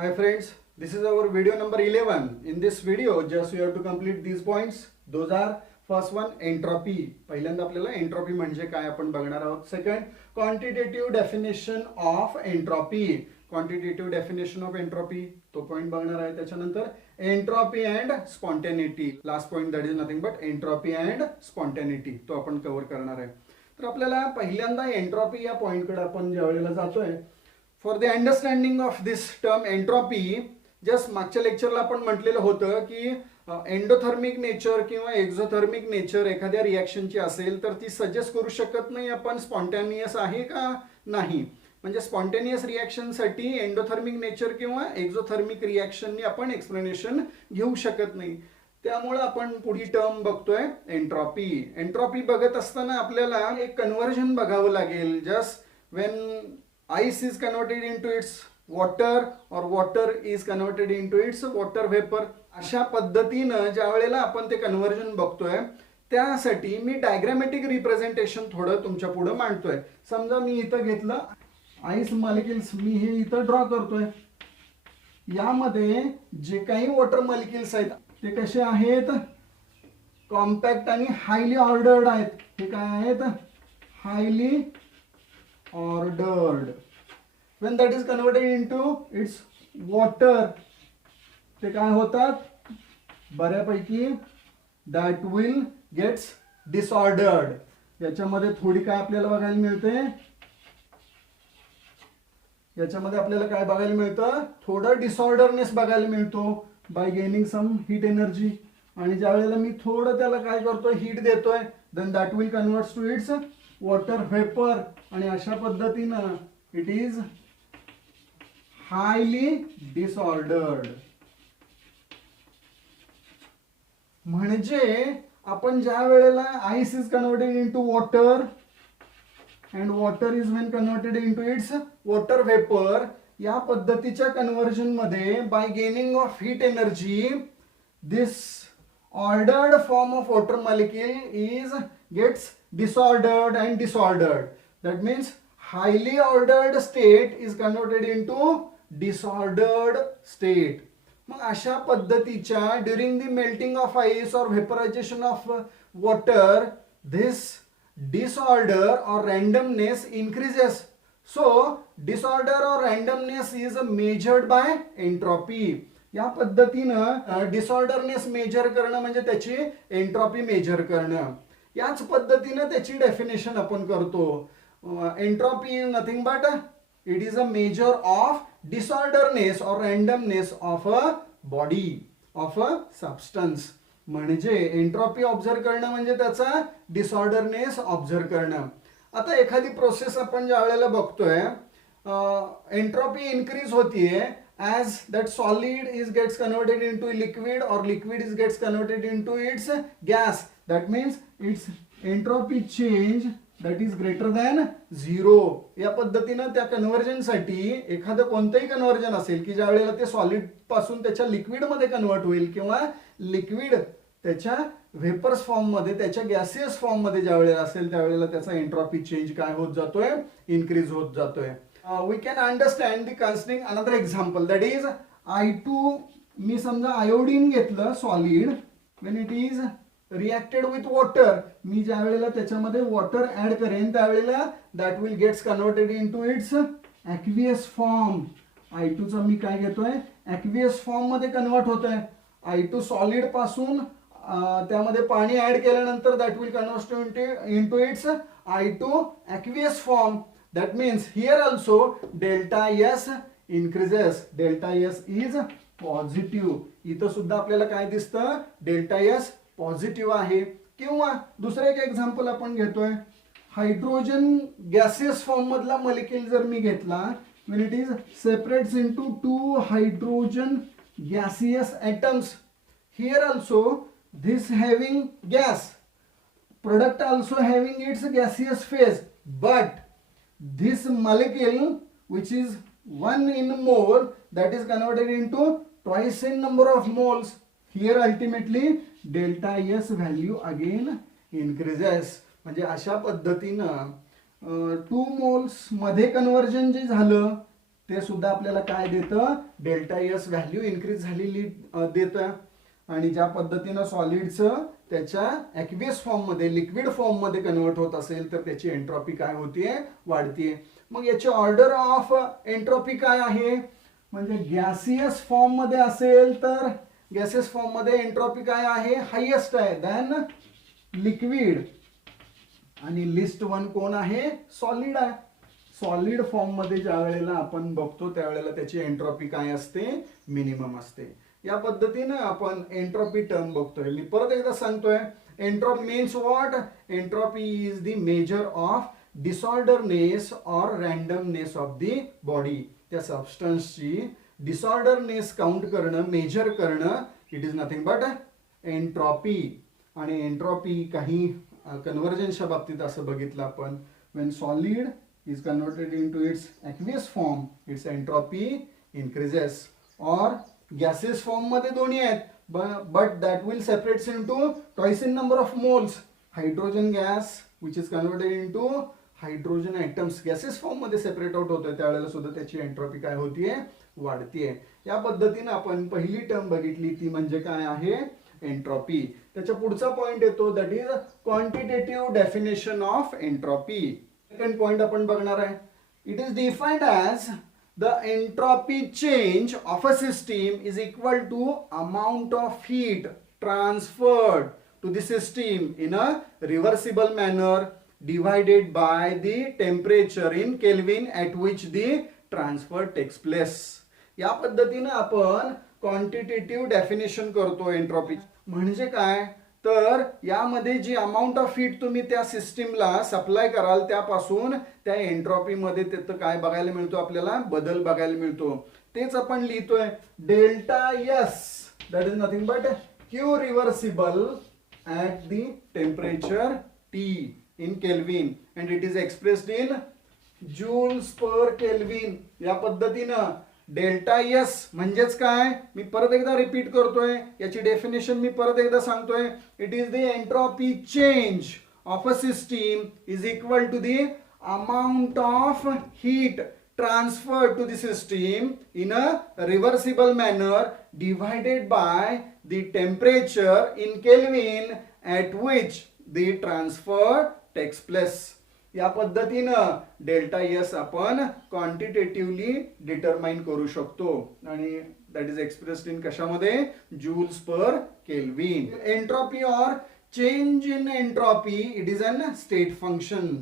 Hi friends, this is our video number 11. In this video, just you have to complete these points. Those are first one entropy. पहिल्यांदा आपल्याला entropy म्हणजे काय आपण बघणार आहोत. Second, quantitative definition of entropy. Quantitative definition of entropy तो point बघणार आहे. त्याच्यानंतर entropy and spontaneity. Last point that is nothing but entropy and spontaneity तो आपण कव्हर करणार आहे. तर आपल्याला पहिल्यांदा एंट्रॉपी या पॉइंटकडे आपण ज्या वेळेला जातोय. For the understanding of this term entropy, just मागच्या लेक्चरला आपण म्हटलेलं होतं की एंडोथर्मिक नेचर किंवा एक्झोथर्मिक नेचर एखाद्या रिॲक्शनची असेल तर ती सजेस्ट करू शकत नाही आपण स्पॉन्टॅनियस आहे का नाही. म्हणजे स्पॉन्टेनियस रिॲक्शनसाठी एंडोथर्मिक नेचर किंवा एक्झोथर्मिक रिॲक्शननी आपण एक्सप्लेनेशन घेऊ शकत नाही. त्यामुळे आपण पुढी टर्म बघतोय एंट्रॉपी. एंट्रॉपी बघत असताना आपल्याला एक कन्व्हर्जन बघावं लागेल. Just when ice is converted into its water or water is converted into its water vapor. अशा पद्धतीनं ज्या वेळेला आपण ते कन्व्हर्जन बघतोय त्यासाठी मी डायग्रामॅटिक रिप्रेझेंटेशन थोडं तुमच्या पुढे मांडतोय. समजा मी इथं घेतलं आईस मॉलिक्युल्स, मी हे इथं ड्रॉ करतोय. यामध्ये जे काही वॉटर मॉलिक्युल्स आहेत ते कसे आहेत, कॉम्पॅक्ट आणि हायली ऑर्डर्ड आहेत. हे काय आहेत, highly ordered. When that is converted into its water, ते काय होतात बऱ्यापैकी that will gets disordered. याच्यामध्ये थोडी काय आपल्याला बघायला मिळते, याच्यामध्ये आपल्याला काय बघायला मिळतं, थोडं डिसऑर्डरनेस बघायला मिळतो by gaining some heat energy. आणि ज्या वेळेला मी थोडं त्याला काय करतोय, हीट देतोय, then that will converts to its water vapour. आणि अशा पद्धतीनं इट इज हायली डिसऑर्डर्ड. म्हणजे आपण ज्या वेळेला ice is converted into water and water is when converted into its water vapour, या पद्धतीच्या कन्व्हर्जन मध्ये bye gaining of heat energy this ordered form of water molecule gets disordered and disordered. That means highly ordered state is converted into disordered state. मग अशा पद्धतीच्या during the melting of ice or vaporization of water, this disorder or randomness increases. So disorder or randomness is measured by entropy. या पद्धतीनं disorderness major करणं म्हणजे त्याची entropy major करणं. याच पद्धतीनं त्याची डेफिनेशन आपण करतो. Entropy is nothing but it is a measure of disorderness or randomness of a body, of a substance. म्हणजे एंट्रॉपी ऑब्झर्व करणं म्हणजे त्याचा डिसऑर्डरनेस ऑब्झर्व करणं. आता एखादी प्रोसेस आपण ज्या वेळेला बघतोय, एंट्रॉपी इन्क्रीज होतीये as that solid is gets converted into liquid or liquid is gets converted into its gas. That means its entropy change that is greater than 0. या पद्धतीनं त्या कन्व्हर्जन साठी एखादं कोणतंही कन्व्हर्जन असेल की ज्या वेळेला ते सॉलिड पासून त्याच्या लिक्विड मध्ये कन्वर्ट होईल किंवा लिक्विड त्याच्या व्हेपर्स फॉर्म मध्ये, त्याच्या गॅसियस फॉर्म मध्ये ज्या वेळेला असेल त्यावेळेला त्याचा एंट्रॉपी चेंज काय होत जातोय, इन्क्रीज होत जातोय. We can understand the considering another example, that is I2. मी समजा आयोडीन घेतलं solid, when it is reacted with water, मी ज्या वेळेला त्याच्यामध्ये वॉटर ऍड करेन त्यावेळेला that will gets converted into its aqueous form. I2 चा मी काय घेतोय, aqueous फॉर्म मध्ये कन्वर्ट होतोय. I2 सॉलिड पासून त्यामध्ये पाणी ऍड केल्यानंतर that will convert into its I2 aqueous form. That means here also delta S increases. Delta S is positive. इथं सुद्धा आपल्याला काय दिसतं, डेल्टा एस पॉझिटिव्ह आहे. किंवा दुसरं एक एक्झाम्पल आपण घेतोय, हायड्रोजन गॅसियस फॉर्म मधला मॉलिक्यूल जर मी घेतला, when it is separates into two hydrogen gaseous atoms, here also this having gas, product also having its gaseous phase, but this molecule which is 1 in mole that is converted into twice in number of moles. Here ultimately delta S value again increases. म्हणजे अशा पद्धतीनं 2 moles मध्ये conversion जे झालं ते सुद्धा आपल्याला काय देतं, डेल्टा एस व्हॅल्यू इन्क्रीज झालेली देतं. आणि ज्या पद्धतीनं सॉलिडचं त्याच्या ॲक्वियस फॉर्ममध्ये लिक्विड फॉर्ममध्ये कन्वर्ट होत असेल तर त्याची एंट्रॉपी काय होतीये, वाढतीये. मग याची ऑर्डर ऑफ एंट्रॉपी काय आहे, म्हणजे गॅसियस फॉर्ममध्ये असेल तर गॅसियस फॉर्ममध्ये एंट्रॉपी काय आहे, हायेस्ट आहे दॅन लिक्विड. आणि लिस्ट वन कोण आहे, सॉलिड आहे. सॉलिड फॉर्ममध्ये ज्या वेळेला आपण बघतो त्यावेळेला त्याची एंट्रॉपी काय असते, मिनिमम असते. या पद्धतीनं आपण एंट्रॉपी टर्म बघतोय. मी परत एकदा सांगतोय, entropy means what, entropy is the measure of disorderness or randomness of the body. त्या सबस्टन्सची डिसऑर्डरनेस काउंट करणं, मेजर करणं, it is nothing but entropy. आणि एंट्रॉपी काही कन्व्हर्जनच्या बाबतीत असं बघितलं आपण, when solid is converted into its aqueous form, its entropy increases. or gaseous form मध्ये दोन्ही आहेत, but that will separates into twice in number of moles. Hydrogen gas which is converted into hydrogen atoms gaseous form मध्ये separate out होतोय, त्यावेळेला सुद्धा त्याची entropy काय होतीये, वाढतीये. या पद्धतीने आपण पहिली टर्म बघितली ती म्हणजे काय आहे, एंट्रॉपी. त्याच्या पुढचा पॉइंट येतो, that is quantitative definition of entropy. Second point आपण बघणार आहे. It is defined as the entropy change of a system is equal to amount of heat transferred to the system in a reversible manner divided by the temperature in Kelvin at which the transfer takes place. या पद्धतीने आपण quantitative definition करतो entropy. म्हणजे काय तर यामध्ये जी amount of heat तुम्ही त्या सिस्टीमला सप्लाय कराल त्यापासून त्या एंट्रॉपी मध्ये तिथं काय बघायला मिळतो, आपल्याला बदल बघायला मिळतो. तेच आपण लिहितोय, delta S that is nothing but q reversible at the temperature T in kelvin and it is expressed in joules per kelvin. या पद्धतीनं डेल्टा एस म्हणजेच काय, मी परत एकदा रिपीट करतोय, याची डेफिनेशन मी परत एकदा सांगतोय. It is the entropy change of a system is equal to the amount of heat transferred to the system in a reversible manner divided by the temperature in Kelvin at which the transfer takes place. या पद्धतीनं delta S आपण क्वांटिटेटिव्हली determine करू शकतो आणि that is expressed in कशामध्ये, joules per kelvin. Entropy और change in entropy it is an state function.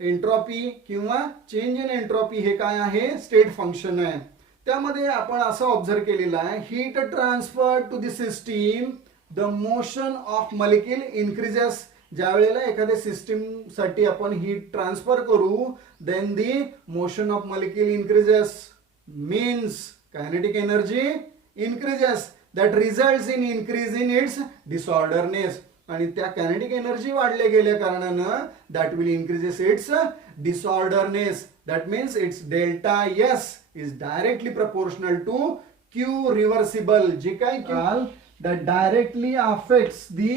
Entropy किंवा change in entropy हे काय आहे, स्टेट फंक्शन आहे. त्यामध्ये आपण असं ऑब्झर्व केलेलं आहे, heat transfer to the system the motion of molecule increases. ज्या वेळेला एखाद्या सिस्टीम साठी आपण हीट ट्रान्सफर करू, then the motion of molecule increases, means kinetic energy increases, that results in increase in its disorderness. आणि त्या कायनेटिक एनर्जी वाढल्या गेल्या कारणानं that will increases its disorderness. That means its delta S is directly proportional to q reversible, जे काय काल that directly affects the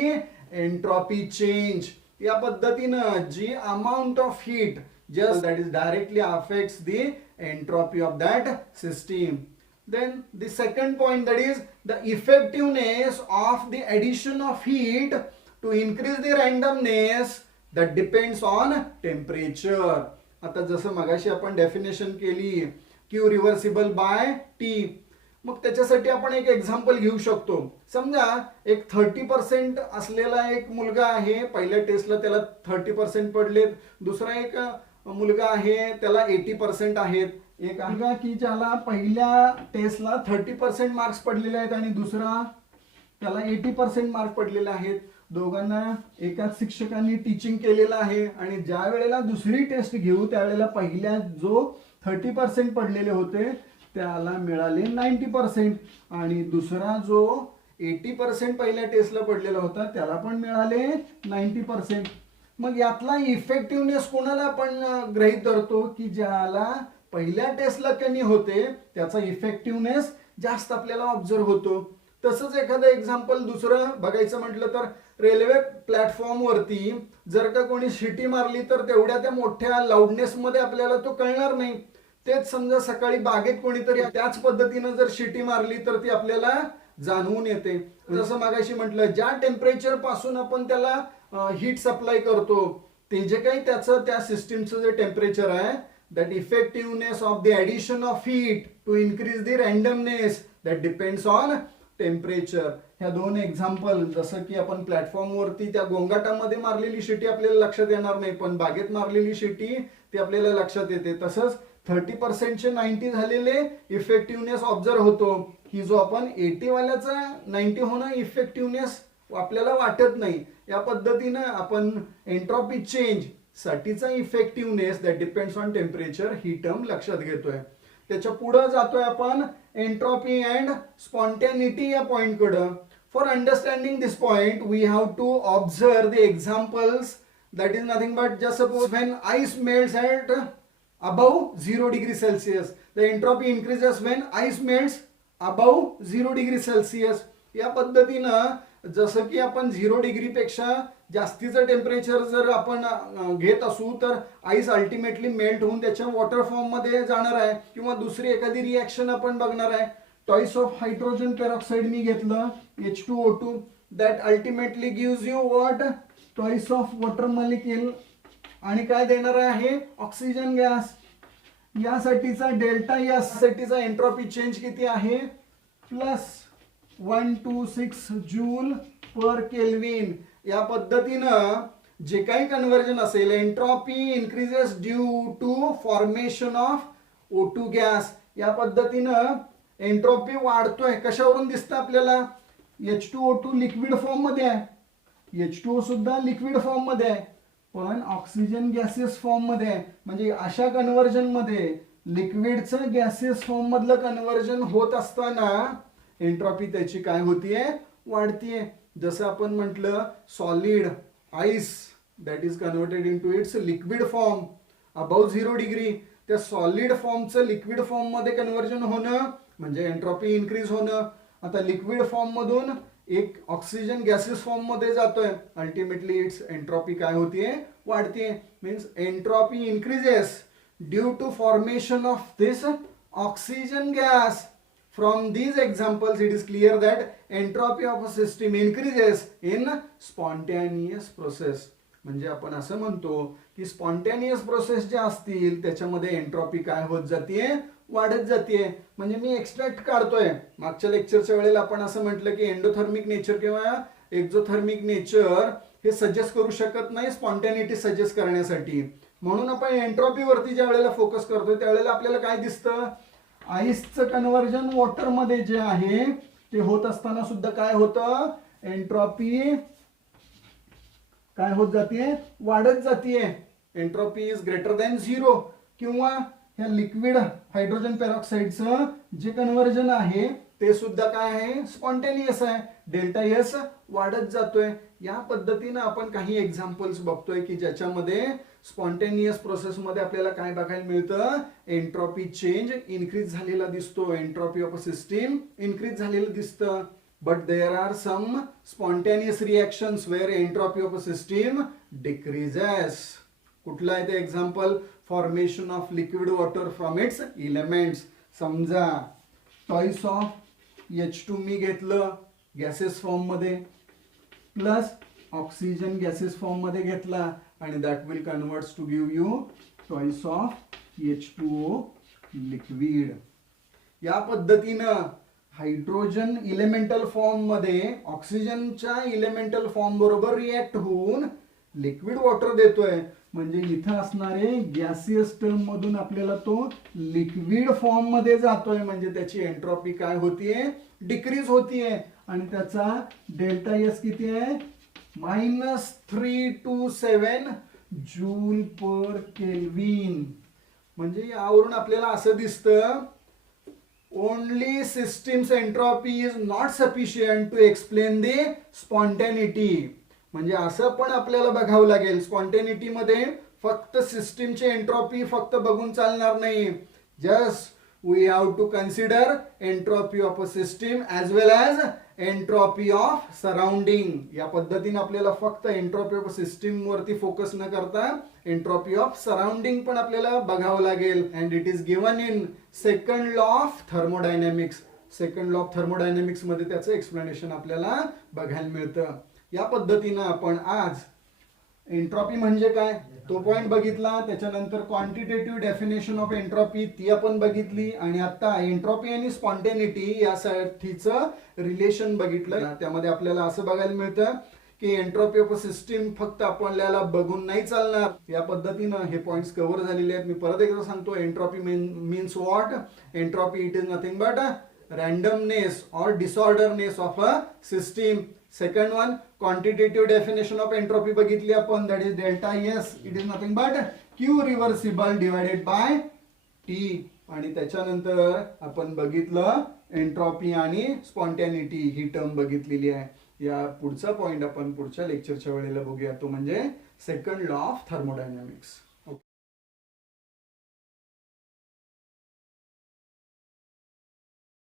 entropy change. या पद्धतीनं जी amount of heat just that is directly affects the entropy of that system. Then the second point, that is the effectiveness of the addition of heat to increase the randomness, that depends on temperature. आता जसं मगाशी आपण definition केली Q reversible bye T, मग त्याच्यासाठी आपण एक example घेऊ शकतो. समजा एक 30% असलेला एक मुलगा आहे, पहिल्या टेस्टला त्याला 30% पडलेत, दुसरा एक मुलगा आहे त्याला 80% आहेत. एक मुलगा की ज्याला पहिल्या टेस्टला 30% मार्क्स पडलेले आहेत आणि दुसरा त्याला 80% मार्क पडलेले आहेत. दोघांना एकाच शिक्षकांनी टीचिंग केलेलं आहे आणि ज्या वेळेला दुसरी टेस्ट घेऊ त्यावेळेला पहिल्या जो 30% पडलेले होते त्याला मिळाले 90% आणि दुसरा जो 80% पहिल्या टेस्टला पडलेला होता त्याला पण मिळाले 90%. मग यातला इफेक्टिव्हनेस कोणाला आपण गृहीत धरतो की ज्याला पहिल्या टेस्टला कमी होते त्याचा इफेक्टिव्हनेस जास्त आपल्याला ऑब्झर्व होतो. तसंच एखादं एक्झाम्पल दुसरं बघायचं म्हटलं तर रेल्वे प्लॅटफॉर्म वरती जर का कोणी शिटी मारली तर तेवढ्या त्या मोठ्या लाऊडनेस मध्ये आपल्याला तो कळणार नाही. तेच समजा सकाळी बागेत कोणीतरी त्याच पद्धतीनं जर शिटी मारली तर ती आपल्याला जाणवून येते. जसं मागाशी म्हटलं, ज्या टेम्परेचर पासून आपण त्याला हीट सप्लाय करतो ते जे काही त्याचं त्या सिस्टीमचं जे टेम्परेचर आहे, that effectiveness of the addition of heat to increase the randomness that depends on temperature. ह्या दोन एक्झाम्पल, जसं की आपण प्लॅटफॉर्मवरती त्या गोंगाटामध्ये मारलेली शिटी आपल्याला लक्षात येणार नाही, पण बागेत मारलेली शिटी ती आपल्याला लक्षात येते. तसंच 30% 90 झालेले इफेक्टिव्हनेस ऑब्झर्व होतो, ही जो आपण 80 वाल्याचा 90 होणं इफेक्टिव्हनेस आपल्याला वाटत नाही. या पद्धतीनं आपण एंट्रॉपी चेंज साठीचा effectiveness that depends on temperature ही टर्म लक्षात घेतोय. त्याच्या पुढे जातोय आपण एंट्रॉपी अँड स्पॉन्टॅनिटी या पॉइंट कडे. For understanding this point we have to observe the examples. That is nothing but just suppose when ice melts at above 0 degree Celsius, the entropy increases when ice melts above 0 degree Celsius. या पद्धतीनं जसं की आपण 0 degree पेक्षा जास्तीचं temperature जर आपण घेत असू तर आईस अल्टिमेटली मेल्ट होऊन त्याच्या वॉटर फॉर्म मध्ये जाणार आहे, किंवा दुसरी एखादी रिॲक्शन आपण बघणार आहे. टॉईस ऑफ हायड्रोजन पेरॉक्साईड मी घेतलं H2O2, that ultimately gives you what, twice of water molecule, आणि काय देणार आहे, ऑक्सिजन गॅस. यासाठीचा डेल्टा यासाठीचा एंट्रॉपी चेंज किती आहे, +126 जूल पर केल्विन. या पद्धतीनं जे काही कन्व्हर्जन असेल, entropy increases due to formation of O2 gas. या पद्धतीनं एंट्रॉपी वाढतोय. कशावरून दिसतं आपल्याला, H2O2 लिक्विड फॉर्म मध्ये आहे, H2O सुद्धा लिक्विड फॉर्म मध्ये आहे, पण ऑक्सिजन गॅसेस फॉर्म मध्ये आहे. म्हणजे अशा कन्व्हर्जन मध्ये लिक्विडचं गॅसेस फॉर्म मधलं कन्व्हर्जन होत असताना एंट्रॉपी त्याची काय होतीये, वाढतीये. जसं आपण म्हटलं solid ice that is converted in to its liquid form about 0 degree. त्या सॉलिड फॉर्मचं लिक्विड फॉर्म मध्ये कन्व्हर्जन होणं म्हणजे एंट्रॉपी इन्क्रीज होणं. आता लिक्विड फॉर्म मधून एक ऑक्सिजन गॅसेस फॉर्म मध्ये जातोय, अल्टिमेटली इट्स एंट्रॉपी काय होतीये, वाढतीये. Means entropy increases due to formation of this oxygen gas. From these examples it is clear that entropy of a system increases in spontaneous process. म्हणजे आपण असं म्हणतो की स्पॉन्टेनियस प्रोसेस ज्या असतील त्याच्यामध्ये एंट्रॉपी काय होत जाते, वाढत जाते. म्हणजे मी एक्स्ट्रॅक्ट काढतोय. मागच्या लेक्चरच्या वेळेला आपण असं म्हटलं की एंडोथर्मिक नेचर किंवा एक्झोथर्मिक नेचर हे सजेस्ट करू शकत नाही स्पॉन्टॅनिटी सजेस्ट करण्यासाठी, म्हणून आपण एंट्रॉपी वरती ज्या वेळेला फोकस करतोय त्यावेळेला आपल्याला काय दिसतं, आईसचं कन्व्हर्जन वॉटर मध्ये जे आहे ते होत असताना सुद्धा काय होतं, एंट्रॉपी काय होत जाते, वाढत जाते. Entropy is greater than 0. किंवा ह्या लिक्विड हायड्रोजन पेरॉक्साईडचं जे कन्व्हर्जन आहे ते सुद्धा काय आहे, स्पॉन्टेनियस आहे. डेल्टा एस वाढत जातोय. या पद्धतीनं आपण काही एक्झाम्पल्स बघतोय की ज्याच्यामध्ये स्पॉन्टेनियस प्रोसेस मध्ये आपल्याला काय बघायला मिळतं, एंट्रॉपी चेंज इन्क्रीज झालेला दिसतो, entropy of a system increase झालेलं दिसतं. But there are some spontaneous reactions where entropy of a system decreases. कुठला आहे ते example, formation of liquid water from its elements. समजा टॉईस ऑफ H2 मी घेतलं गॅसेस फॉर्म मध्ये, प्लस ऑक्सिजन गॅसेस फॉर्म मध्ये घेतला, आणि that will converts to give you twice of H2O liquid. या पद्धतीनं हायड्रोजन इलेमेंटल फॉर्म मध्ये ऑक्सिजनच्या इलेमेंटल फॉर्म बरोबर रिएक्ट होऊन लिक्विड वॉटर देतोय. म्हणजे इथं असणारे गॅसियस टर्म मधून आपल्याला तो लिक्विड फॉर्म मध्ये जातोय. म्हणजे त्याची एंट्रॉपी काय होतीये, डिक्रीज होतीये. आणि त्याचा डेल्टा एस किती आहे, -327 जूल पर केल्विन. म्हणजे यावरून आपल्याला असं दिसतं, only system's entropy is not sufficient to explain the spontaneity. म्हणजे असं पण आपल्याला बघावं लागेल, स्पॉन्टेनिटी मध्ये फक्त सिस्टीमची एंट्रॉपी फक्त बघून चालणार नाही. Just we have to consider entropy of a system as well as entropy of surrounding. या पद्धतीने आपल्याला फक्त एंट्रॉपी ऑफ सिस्टीम वरती फोकस न करता एंट्रॉपी ऑफ सराउंडिंग पण आपल्याला बघावं लागेल. And it is given in second law of thermodynamics. Second law of thermodynamics मध्ये त्याचं एक्सप्लेनेशन आपल्याला बघायला मिळतं. या पद्धतीनं आपण आज एंट्रॉपी म्हणजे काय तो पॉइंट बघितला. त्याच्यानंतर क्वांटिटेटिव्ह डेफिनेशन ऑफ एंट्रॉपी ती आपण बघितली. आणि आता एंट्रॉपी आणि स्पॉन्टेनिटी यासाठीचं रिलेशन बघितलं. त्यामध्ये आपल्याला असं बघायला मिळतं की एंट्रॉपी ऑफ अ सिस्टीम फक्त आपल्याला बघून नाही चालणार. या पद्धतीनं हे पॉइंट्स कव्हर झालेले आहेत. मी परत एकदा सांगतो, entropy means what. Entropy it is nothing but randomness or disorderness of a system. Second one, quantitative definition of entropy बघितली आपण, that is delta S. It is nothing but Q reversible divided by T. आणि त्याच्यानंतर आपण बघितलं entropy आणि spontaneity ही term बघितलेली आहे. या पुढचा पॉइंट आपण पुढच्या लेक्चरच्या वेळेला बघूया, तो म्हणजे सेकंड लॉ ऑफ थर्मोडायनॅमिक्स.